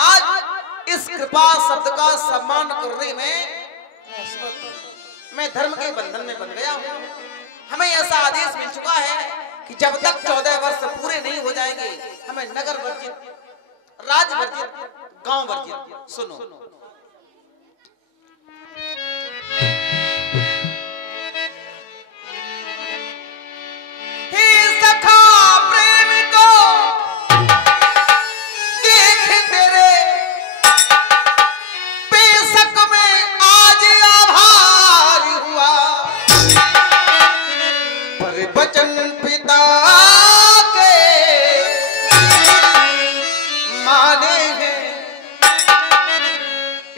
आज इस कृपा शब्द का सम्मान करने में मैं धर्म के बंधन में बन गया हूँ। हमें ऐसा आदेश मिल चुका है कि जब तक 14 वर्ष पूरे नहीं हो जाएंगे हमें नगर वर्जित, राज वर्जित, गांव वर्जित। सुनो,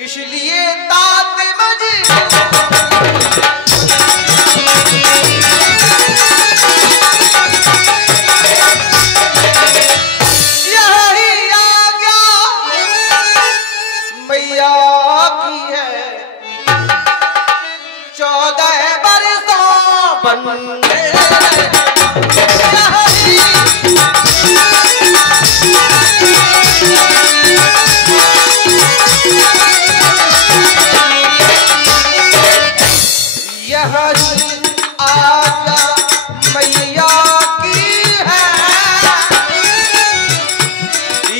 इसलिए तात मजी यही आज्ञा मैया की है। 14 बरसों बनने आज्ञा मैया की है,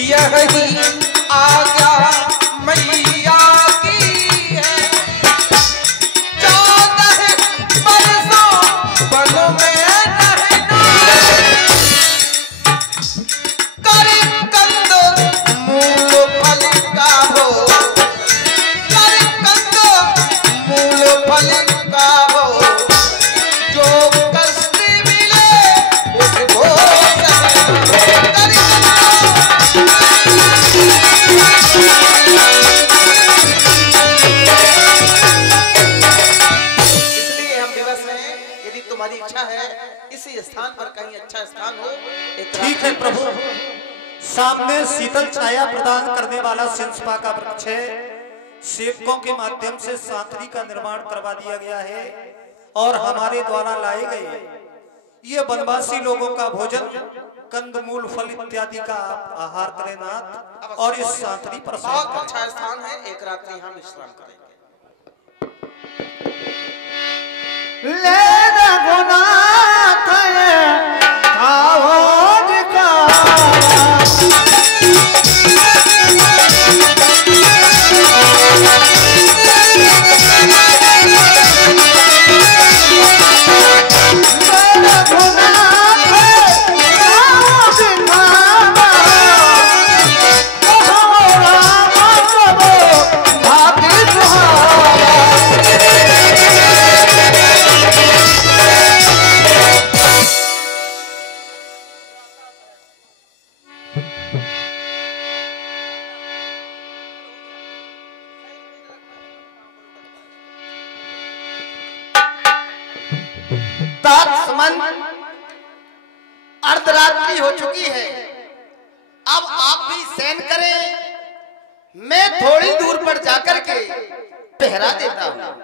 यही आज्ञा मैया की है। 14 बरसों वन में रहना, कर कंद मूल फल का हो, कर कंद मूल फल का हो, तुम्हारी इच्छा है इसी स्थान पर कहीं अच्छा स्थान हो। ठीक है प्रभु, सामने शीतल छाया प्रदान करने वाला सिंसपा का वृक्ष है। सेवकों के माध्यम से सांतरी का निर्माण करवा दिया गया है और हमारे द्वारा लाए गए ये वनवासी लोगों का भोजन कंदमूल फल इत्यादि का आहार करें नाथ, और इस सांतरी पर बहुत अच्छा स्थान है, एक रात्रि हम विश्राम करेंगे। ले रघुनाथ आओज का अर्धरात्रि हो चुकी है, अब आप भी शयन करें, मैं थोड़ी दूर पर जाकर के पहरा देता हूं।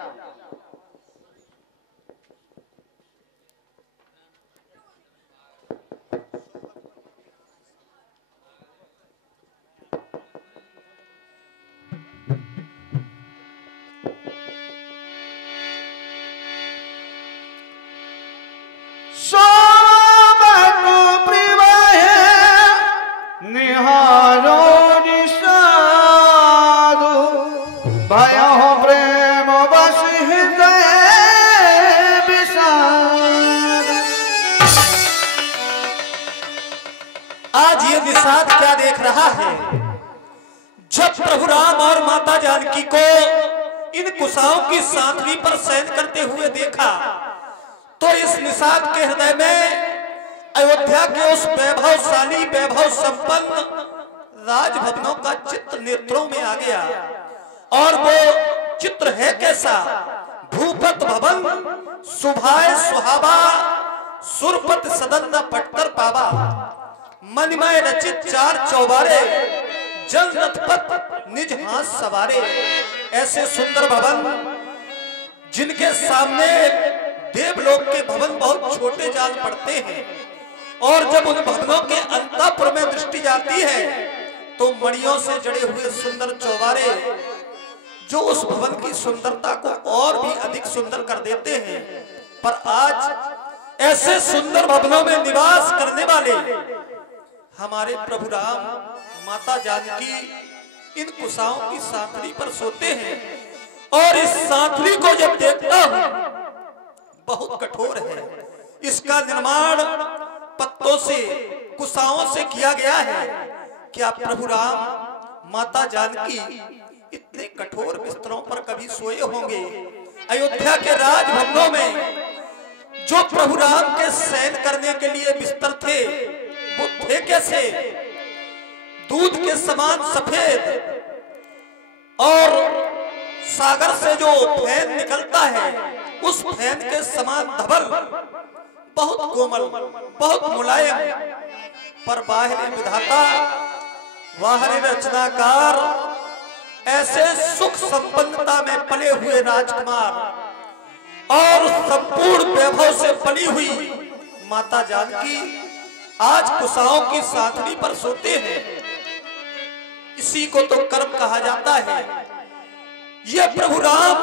निषाद क्या देख रहा है? जब प्रभु राम और माता जानकी को इन कुशाओं की सांतरी पर शयन करते हुए देखा तो इस निषाद के हृदय में अयोध्या के उस वैभवशाली वैभव संपन्न राजभवनों का चित्र नेत्रों में आ गया। और वो चित्र है कैसा? भूपत भवन सुभाए सुहावा, सुरपत सदन न पटकर पावा, मनमय रचित चार चौबारे, जल रथपत निज हाथ सवारे। ऐसे सुंदर भवन जिनके सामने देवलोक के भवन बहुत छोटे जान पड़ते हैं, और जब उन भवनों के अंतःपुर में दृष्टि जाती है तो मणियों से जड़े हुए सुंदर चौबारे जो उस भवन की सुंदरता को और भी अधिक सुंदर कर देते हैं। पर आज ऐसे सुंदर भवनों में निवास करने वाले हमारे प्रभु राम, माता जानकी इन कुशाओं की सांथली पर सोते हैं और इस सांथली को जब देखता हूं बहुत कठोर है। इसका निर्माण पत्तों से, कुशाओं से किया गया है। क्या प्रभु राम, माता जानकी इतने कठोर बिस्तरों पर कभी सोए होंगे? अयोध्या के राजभवनों में जो प्रभु राम के शयन करने के लिए बिस्तर थे वो थे कैसे? दूध के समान सफेद और सागर से जो फैन निकलता है उस फैन के समान धवल, बहुत कोमल, बहुत मुलायम। पर बाहरी विधाता, बाहरी रचनाकार ऐसे सुख संपन्नता में पले हुए राजकुमार और संपूर्ण वैभव से पली हुई माता जानकी आज कुशाओं की सांथली पर सोते हैं। इसी को तो कर्म कहा जाता है। ये प्रभु राम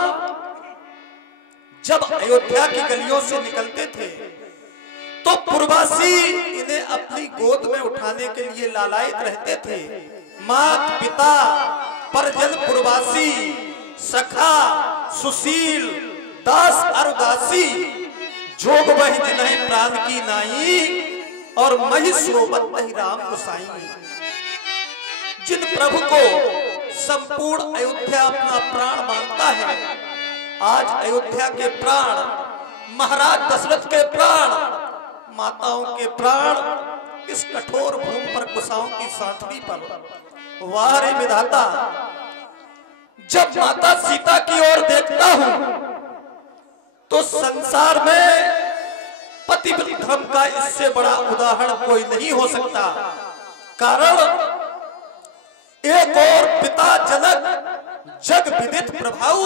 जब अयोध्या की गलियों से निकलते थे तो पूर्वासी इन्हें अपनी गोद में उठाने के लिए लालायित रहते थे। मात पिता परजन पूर्वासी, सखा सुशील, दास अरुदासी, जोग वही जिन्हें प्राण की नाई और मही सोबत मही राम गोसाई। जिन प्रभु को संपूर्ण अयोध्या अपना प्राण मानता है, आज अयोध्या के प्राण, महाराज दशरथ के प्राण, माताओं के प्राण इस कठोर भूमि पर कुशाओं की सांथली पर। वाह रे विधाता, जब माता सीता की ओर देखता हूं तो संसार में पतिव्रत धर्म का इससे बड़ा उदाहरण कोई नहीं हो सकता। कारण एक और पिता जनक जग विदित प्रभाऊ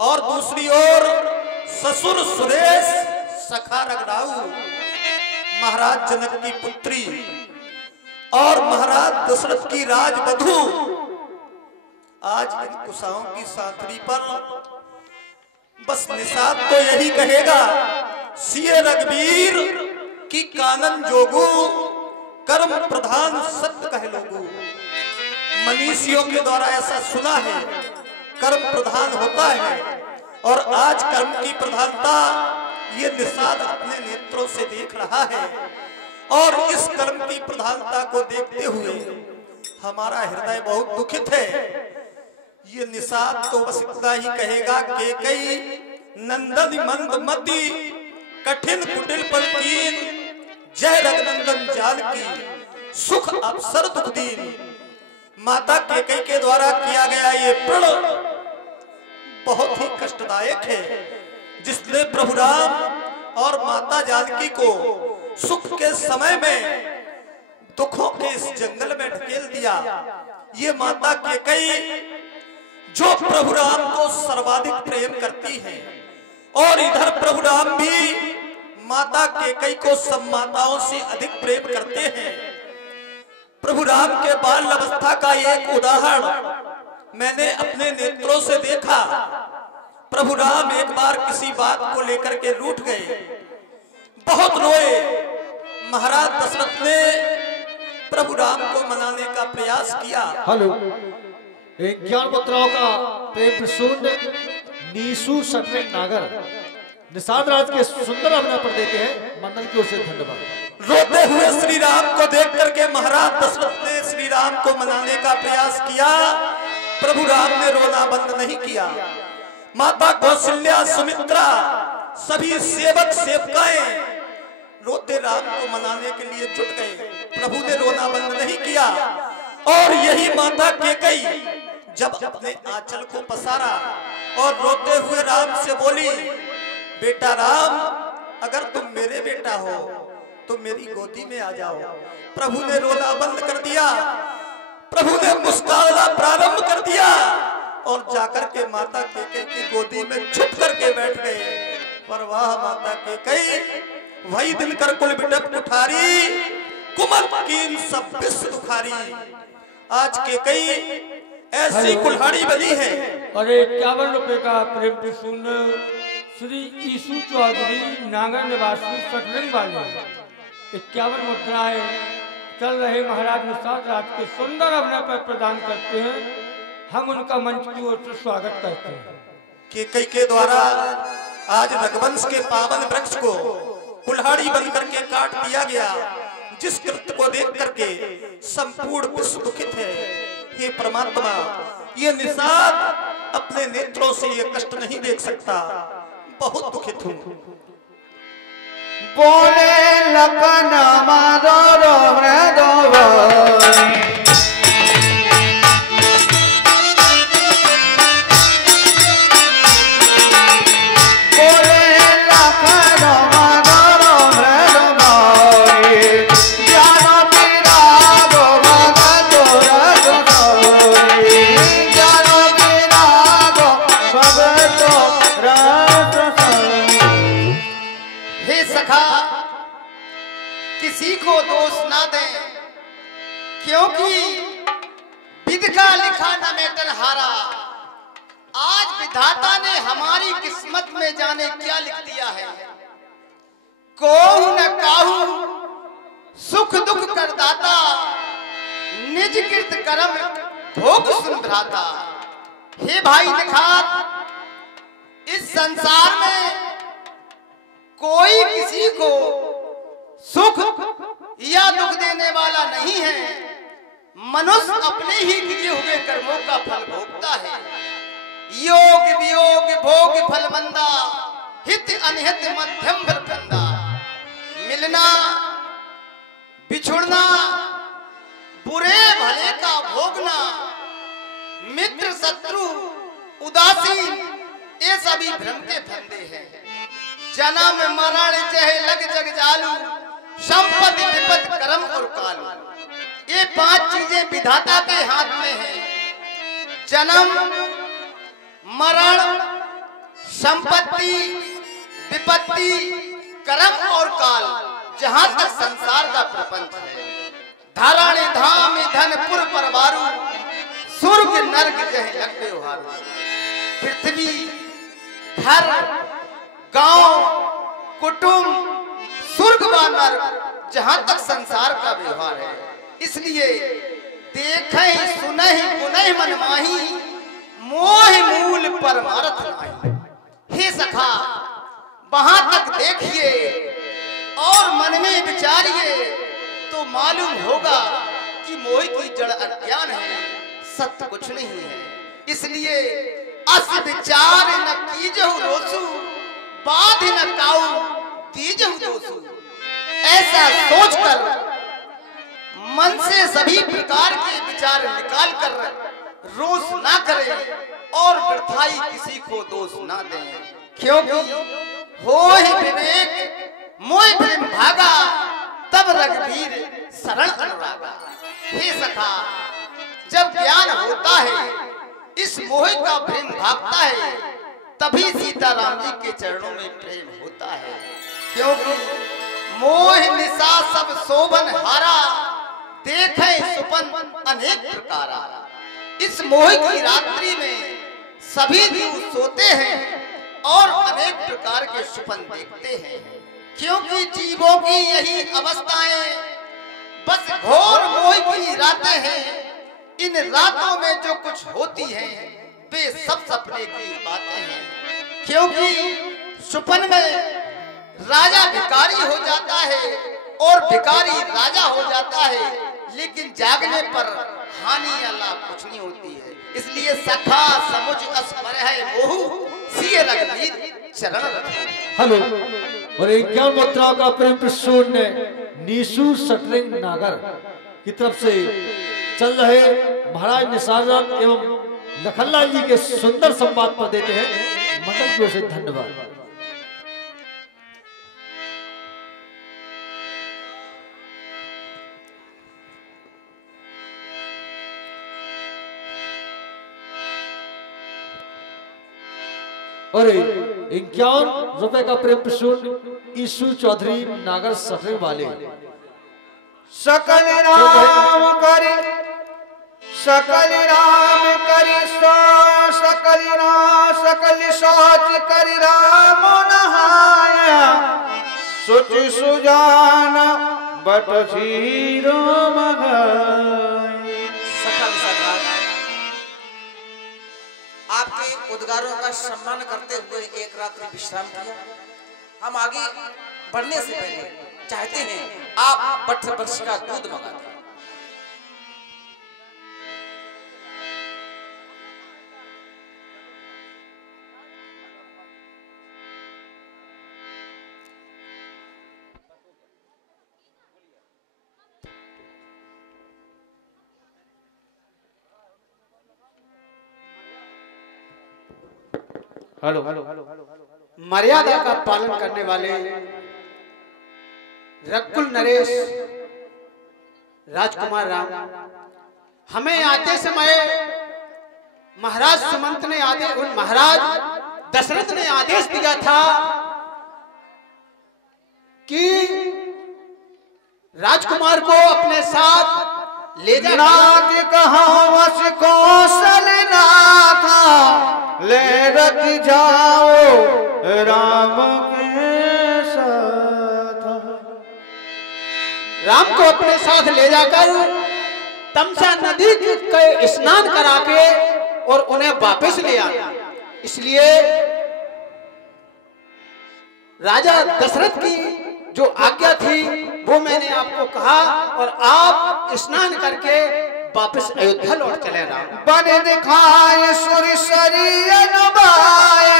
और दूसरी ओर ससुर सुरेश सखा रघुराऊ, महाराज जनक की पुत्री और महाराज दशरथ की राजवधू आज इन कुशाओं की सांथली पर बस निषाद तो यही कहेगा, सिए रघुवीर की कानन जोगू, कर्म प्रधान सत्य कह लोगू। मनीषियों के द्वारा ऐसा सुना है, कर्म प्रधान होता है और आज कर्म की प्रधानता ये निषाद अपने नेत्रों से देख रहा है। और इस कर्म की प्रधानता को देखते हुए हमारा हृदय बहुत दुखित है। ये निषाद तो बस इतना ही कहेगा कि कई नंदन मंद मति कठिन कुटिल पर कीन, जय रघुनंदन जाल की सुख अवसर दुख दीन। माता केकई के द्वारा किया गया ये प्रण बहुत ही कष्टदायक है, जिसने प्रभु राम और माता जानकी को सुख के समय में दुखों के इस जंगल में ढकेल दिया। ये माता केकई जो प्रभु राम को सर्वाधिक प्रेम करती है और इधर प्रभु राम भी माता केकई को सब माताओं से अधिक प्रेम करते हैं। प्रभु राम के बाल अवस्था का एक उदाहरण मैंने अपने नेत्रों से देखा। प्रभु राम एक बार किसी बात को लेकर के रूठ गए, बहुत रोए। महाराज दशरथ ने प्रभु राम को मनाने का प्रयास किया। हेलो, ज्ञान मुद्राओं का प्रेम प्रसून नीसू सटवे नागर निषाद राज के सुंदर अभिनय पर देते हैं मंडल की ओर से धन्यवाद। रोते हुए श्री राम को देख करके महाराज दशरथ ने श्री राम को मनाने का प्रयास किया। प्रभु राम ने रोना बंद नहीं किया। माता कौशल्या, सुमित्रा, सभी सेवक सेवकाएं रोते राम को मनाने के लिए जुट गए। प्रभु ने रोना बंद नहीं किया। और यही माता केकई जब अपने आंचल को पसारा और रोते हुए राम से बोली, बेटा राम, अगर तुम मेरे बेटा हो तो मेरी गोदी में आ जाओ। प्रभु ने रोना बंद कर दिया। प्रभु ने मुस्कुराना प्रारंभ कर दिया और जाकर के माता केकई की गोदी में छुप करके बैठ गए। पर वाह माता केकई, वही दिनकर कुल बिटप कुठारी, कुमत कीन सब विश्व दुखारी। आज के कई ऐसी कुल्हाड़ी बनी है। और 51 रुपए का प्रेम प्रसून श्री ईसु चौधरी नागर निवासी सटरंग वाले 51 मुद्राएं चल रहे महाराज निषाद राज के सुंदर अभिनय पर प्रदान करते हैं। हम उनका मंच की ओर से स्वागत करते हैं। केकई के द्वारा आज रघुवंश के पावन वृक्ष को कुल्हाड़ी बन करके काट दिया गया, जिस कृत्य को देख करके संपूर्ण विश्व दुखित है। हे परमात्मा, ये निषाद अपने नेत्रों से ये कष्ट नहीं देख सकता, बहुत दुखित हूँ। बोले लखन माधो किसी को दोष ना दें, क्योंकि विधि का लिखा न मेटन हारा। आज विधाता ने हमारी किस्मत में जाने क्या लिख दिया है। कोहु न काहू सुख दुख करदाता, निज कृत कर्म भोग सुन भ्राता। हे भाई निखात, इस संसार में कोई किसी को सुख या दुख देने वाला नहीं है। मनुष्य अपने ही किए हुए कर्मों का फल भोगता है। योग वियोग भोग फल मंदा, हित अनहित मध्यम फंदा। मिलना बिछुड़ना, बुरे भले का भोगना, मित्र शत्रु उदासीन, ये सभी भ्रम के फंदे हैं। जन्म मरण चाहे लग जग जालू, संपत्ति विपद कर्म और कालू, ये 5 चीजें विधाता के हाथ में हैं। जन्म मरण संपत्ति विपत्ति कर्म और काल, जहां तक संसार का प्रपंच है। धाराणी धाम धनपुर परवारू, स्वर्ग नरक जहे लग व्यवहारू। पृथ्वी घर गांव कुटुंब स्वर्ग व नरक, जहां तक संसार का व्यवहार है। इसलिए देखें सुनहि गुनहि मन माही, मोह मूल परमार्थ नाही। हे सखा, वहां तक देखिए और मन में विचारिए तो मालूम होगा कि मोह की जड़ अज्ञान है, सत्य कुछ नहीं है। इसलिए अस विचार न कीजहु रोसु, बाध न काऊ तीजहु दोसु। ऐसा सोचकर मन से सभी प्रकार के विचार निकाल कर रोष ना करें और वृथाई किसी को दोष ना दें, क्योंकि होहि विवेक मोह प्रेम भागा, तब रघुवीर शरण अनुरागा। हे सखा, जब ज्ञान होता है, इस मोह का प्रेम भागता है, तभी सीताराम जी के चरणों में प्रेम होता है। क्योंकि मोह निशा सब शोभन हारा, देखे सुपन अनेक प्रकारा। इस मोह की रात्रि में सभी जीव सोते हैं और अनेक प्रकार के सुपन देखते हैं, क्योंकि जीवों की यही अवस्थाएं बस घोर मोह की रातें हैं। इन रातों में जो कुछ होती है वे सब सपने की बातें हैं, क्योंकि सुपन में राजा भिखारी हो जाता है और भिखारी राजा हो जाता है, लेकिन जागने पर हानि या लाभ कुछ नहीं होती है। इसलिए सखा समुझ अस्पर है मोह, सिए रघुवीर चरण रखो। हेलो, और 51 मुद्राओं का प्रेम प्रसून नीसू सटरिंग नागर की तरफ से चल रहे महाराज निषाद एवं लखनलाल जी के सुंदर संवाद पर देते हैं मंडल की ओर से धन्यवाद। और 51 रुपए का प्रेम प्रसून ईसु चौधरी नागर सटरिंग वाले। सकल राम करे सकल राम करि सो सकल राम सकल सोच करि राम नहाया सोच सुजान बट जीरो मगाई। सकल सखाए आपके उद्गारों का सम्मान करते हुए एक रात्रि विश्राम किया। हम आगे बढ़ने से पहले चाहते हैं आप बट वर्ष का दूध मंगा दें। हेलो मर्यादा का पालन करने वाले रकुल नरेश राजकुमार राम, हमें आते समय महाराज सुमंत ने आदेश महाराज दशरथ ने आदेश दिया था कि राजकुमार को अपने साथ ले जाना। ले रख जाओ राम के साथ, राम को अपने साथ ले जाकर तमसा नदी के स्नान करा के और उन्हें वापस ले आना। इसलिए राजा दशरथ की जो आज्ञा थी वो मैंने आपको कहा और आप स्नान करके वापस अयोध्या लौट चले राम। बन दिखाए सुरसरी अनुबाए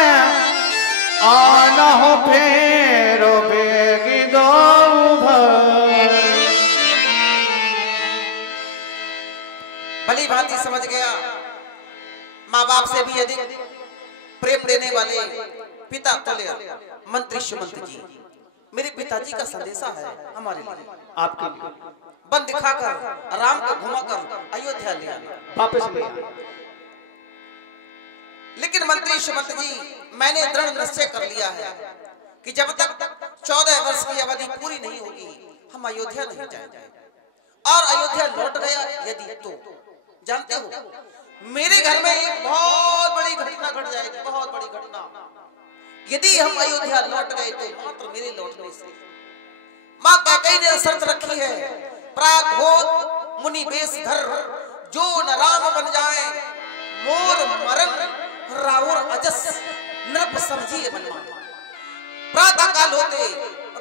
आना हो फेरो बेगी दो भली भांति समझ गया। माँ बाप से भी अधिक प्रेम देने वाले पिता तुल्य मंत्री सुमंत जी मेरे पिताजी का संदेशा है हमारे लिए, आपके लिए बन दिखाकर राम को घुमाकर अयोध्या ले आना, वापस ले आना। लेकिन मंत्री सुमंत जी मैंने दृढ़ निश्चय कर लिया है कि जब तक 14 वर्ष की अवधि पूरी नहीं होगी हम अयोध्या नहीं जाएंगे। और अयोध्या लौट गया यदि तो जानते हो मेरे घर में एक बहुत बड़ी घटना घट जाएगी, बहुत बड़ी घटना। यदि हम अयोध्या लौट गए तो मात्र मेरे लौटने से मां कैकेयी ने शर्त रखी है, प्राग होत मुनि बेश धर जो न राम बन जाए मोर मरण रावण अजस नृप समझिए मनमान। प्रातः काल होते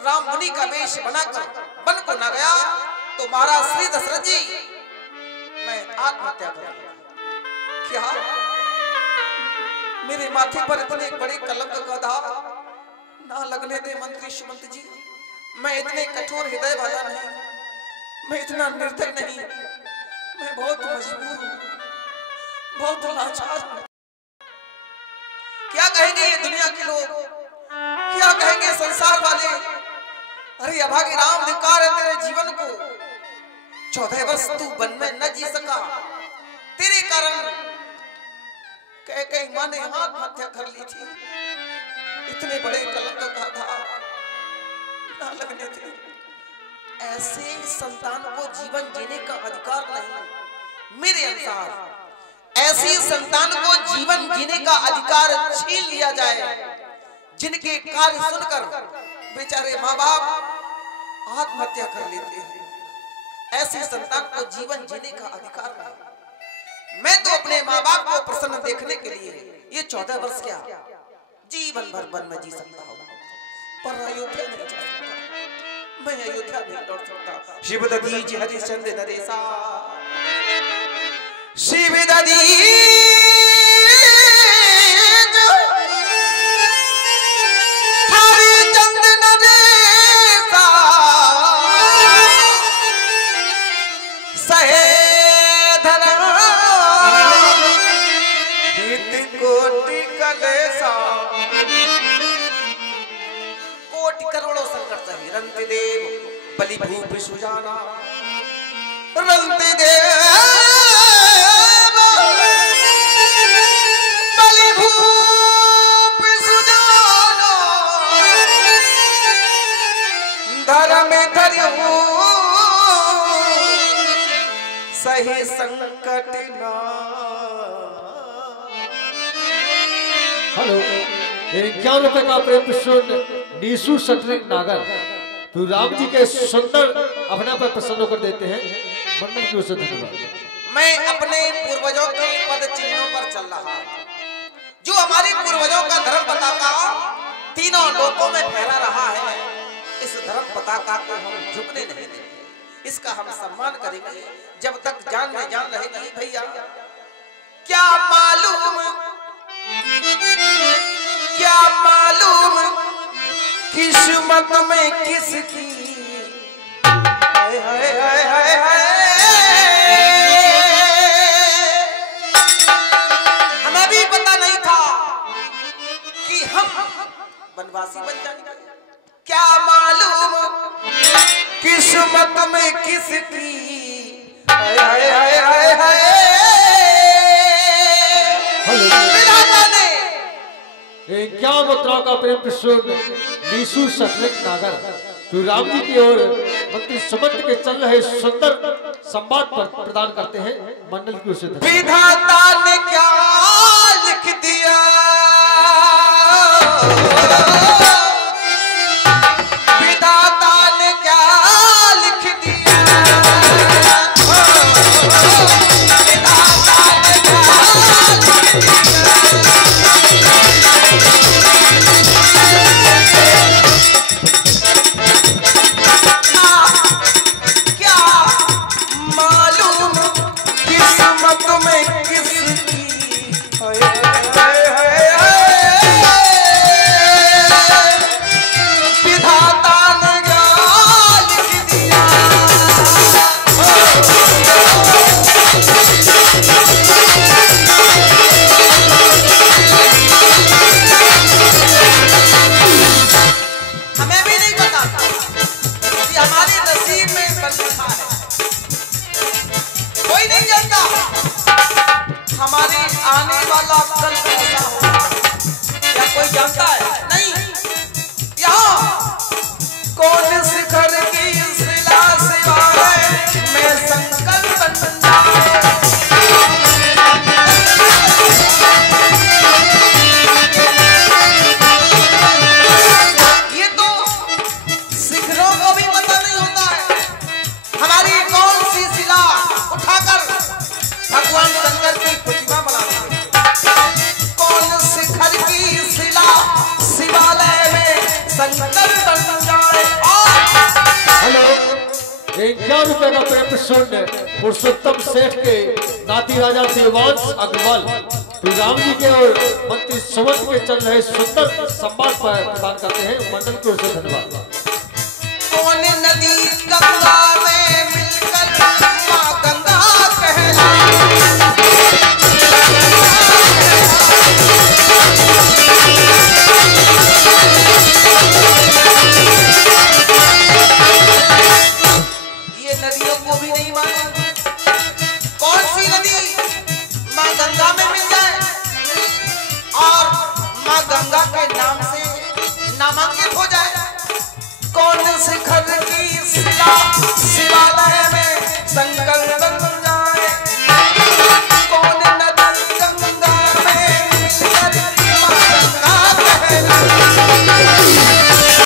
राम मुनि का वेश बनाकर वन को न गया तो महाराज श्री दशरथ जी मैं आत्महत्या कर क्या मेरे माथे पर इतने बड़े कलंक का दाग ना लगने दे मंत्री सुमंत जी। मैं इतने कठोर हृदय वाला नहीं, मैं इतना निर्दय नहीं, मैं बहुत मजबूर हूँ, बहुत लाचार हूँ। क्या कहेंगे ये दुनिया के लोग, क्या कहेंगे संसार वाले। अरे अभागे राम धिक्कार है तेरे जीवन को। 14 वर्ष तू वन में न जी सका, तेरे कारण कैकेयी मां ने आत्महत्या कर ली थी। इतने बड़े कलंक का घाव ना लगने थे। ऐसे संतान को जीवन जीने का अधिकार नहीं। मेरे अनुसार ऐसी संतान को जीवन जीने का अधिकार छीन लिया जाए जिनके कार्य सुनकर बेचारे माँ बाप आत्महत्या कर लेते हैं। ऐसी संतान को जीवन जीने का अधिकार नहीं। मैं तो अपने माँ बाप को प्रसन्न देखने के लिए ये 14 वर्ष क्या जीवन भर वन में जी सकता हूँ, पर अयोध्या नहीं जा सकता। मैं अयोध्या नहीं लौट सकता। शिव दधीच हरिश्चंद्र नरेशा, शिव दधीच हरिश्चंद्र नरेशा, सहे कोटि कलेसा। कोटि करोड़ों संकट सही रंति देव बलि भूप सुजाना, रंति देव बलि भूप सुजाना, धर्म धर्यु सही संकट ना। हेलो, 51 रुपए का प्रेम प्रसून नीसू सटरिंग नागर तो राम जी के सुंदर अपना पर प्रसन्न होकर देते हैं। मंडल की ओर से धन्यवाद। मैं अपने पूर्वजों के पद चिन्हों पर चल रहा हूं। जो हमारे पूर्वजों का धर्म पताका तीनों लोकों में फहरा रहा है, इस धर्म पताका को हम झुकने नहीं देंगे। इसका हम सम्मान करेंगे जब तक जान में जान रहेगी। भैया क्या मालूम किस्मत में किसकी हाय हाय हाय हाय हाय। हमें भी पता नहीं था कि हम वनवासी बन जाएंगे। क्या मालूम किस्मत में किसकी हाय हाय हाय हाय हाय। विधाता ने 51 मुद्राओं का प्रेम प्रसून नीसू सटरिंग नागर तो राम जी की ओर मंत्री सुमंत के चल रहे सुंदर संवाद पर प्रदान करते हैं। मंडल की ओर से विधाता ने क्या लिख दिया, विधाता ने क्या लिख दिया, विधाता ने क्या लिख हमारे आने वाला कल कैसा होगा क्या कोई जानता है? नहीं। यहाँ कौन शिखर की शिला सिवाय मैं संकल्प ये तो शिखरों को भी पता नहीं होता है हमारी कौन सी शिला उठाकर भगवान शंकर की प्रतिमा बनाते हैं। कौन शिखर की शिला शिवालय में संकल्प बन जाए। हेलो, 51 रुपए का प्रेम प्रसून पुरुषोत्तम सेठ के नाती राजा देवांश अग्रवाल तो राम जी के और मंत्री सुमंत के चल रहे सुंदर संवाद पर प्रदान करते हैं। मंडल की ओर से धन्यवाद। कौन नदी गंगा में मिलकर मां गंगा कहलाई, ये नदियों को भी नहीं माने। कौन सी नदी मां गंगा में मिल जाए और मां गंगा के नाम से नामांकित हो जाए। कौन शिखर की शिला